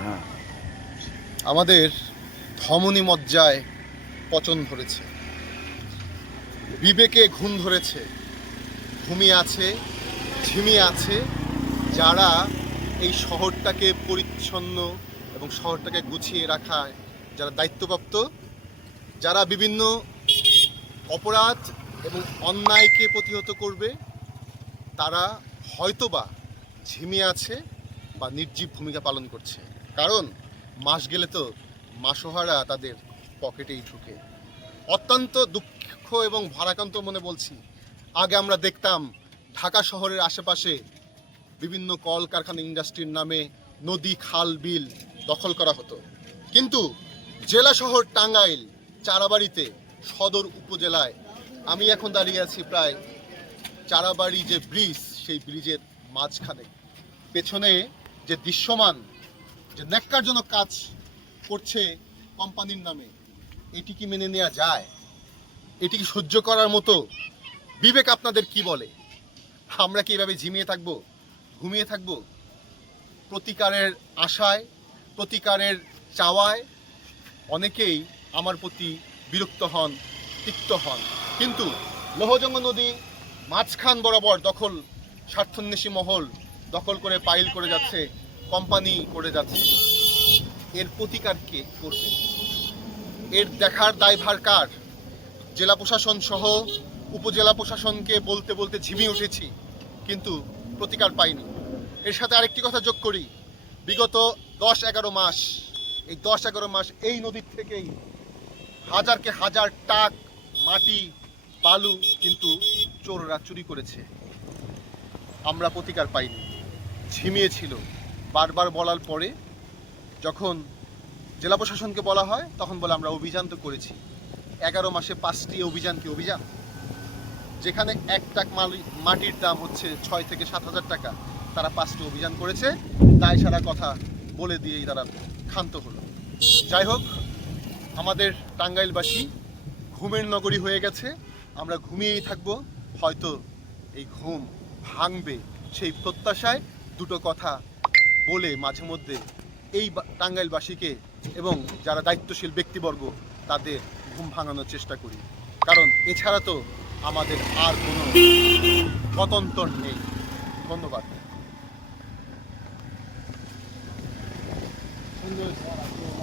হ্যাঁ। আমাদের ধমনী মজ্জায় পচন ধরেছে। বিবেকে ঘুম ধরেছে। ঘুমিয়ে আছে ঝিমিয়ে আছে। যারা এই শহরটাকে পরিচ্ছন্ন এবং শহরটাকে গুছিয়ে রাখায়, যারা দায়িত্বপ্রাপ্ত, যারা বিভিন্ন অপরাধ এবং অন্যায়কে প্রতিহত করবে, তারা হয়তোবা ঝিমিয়ে আছে বা নির্জীব ভূমিকা পালন করছে। কারণ মাস গেলে তো মাসোহারা তাদের পকেটেই ঢুকে। অত্যন্ত দুঃখ এবং ভারাক্রান্ত মনে বলছি। আগে আমরা দেখতাম ঢাকা শহরের আশেপাশে বিভিন্ন কলকারখানা ইন্ডাস্ট্রির নামে নদী, খাল, বিল দখল করা হতো। কিন্তু জেলা শহর টাঙ্গাইল, চারাবাড়িতে সদর উপজেলায় আমি এখন দাঁড়িয়ে আছি প্রায় চারাবাড়ি যে ব্রিজ, সেই ব্রিজের মাঝখানে। পেছনে যে দৃশ্যমান, যে ন্যাক্কারজনক কাজ করছে কোম্পানির নামে, এটি কি মেনে নেওয়া যায়? এটি কি সহ্য করার মতো? বিবেক আপনাদের কি বলে? আমরা কি এভাবে ঝিমিয়ে থাকব, ঘুমিয়ে থাকব? প্রতিকারের আশায়, প্রতিকারের চাওয়ায় অনেকেই আমার প্রতি বিরক্ত হন, তিক্ত হন। কিন্তু লোহজঙ্গ নদী মাঝখান বরাবর দখল, স্বার্থন্বেষী মহল দখল করে পাইল করে যাচ্ছে, কোম্পানি করে যাচ্ছে। এর প্রতিকার কে করবে? এর দেখার দায়ভার কার? জেলা প্রশাসন সহ উপজেলা প্রশাসনকে বলতে বলতে ঝিমিয়ে উঠেছি, কিন্তু প্রতিকার পাইনি। এর সাথে আরেকটি কথা যোগ করি। বিগত দশ এগারো মাস, এই দশ এগারো মাস এই নদীর থেকেই হাজারকে হাজার টাক মাটি, বালু কিন্তু চোররা চুরি করেছে। আমরা প্রতিকার পাইনি। ঝিমিয়েছিল বারবার বলার পরে, যখন জেলা প্রশাসনকে বলা হয়, তখন বলে আমরা অভিযান তো করেছি। এগারো মাসে পাঁচটি অভিযান কি অভিযান? যেখানে এক টাক মাটির দাম হচ্ছে ছয় থেকে সাত হাজার টাকা, তারা পাঁচটি অভিযান করেছে। দায় সারা কথা বলে দিয়েই তারা ক্ষান্ত হলো। যাই হোক, আমাদের টাঙ্গাইলবাসী ঘুমের নগরী হয়ে গেছে। আমরা ঘুমিয়েই থাকব। হয়তো এই ঘুম ভাঙবে সেই প্রত্যাশায় দুটো কথা বলে মাঝে মধ্যে এই টাঙ্গাইলবাসীকে এবং যারা দায়িত্বশীল ব্যক্তিবর্গ, তাদের ঘুম ভাঙানোর চেষ্টা করি। কারণ এছাড়া তো আমাদের আর কোনো স্বতন্ত্র নেই। ধন্যবাদ। সুন্দর।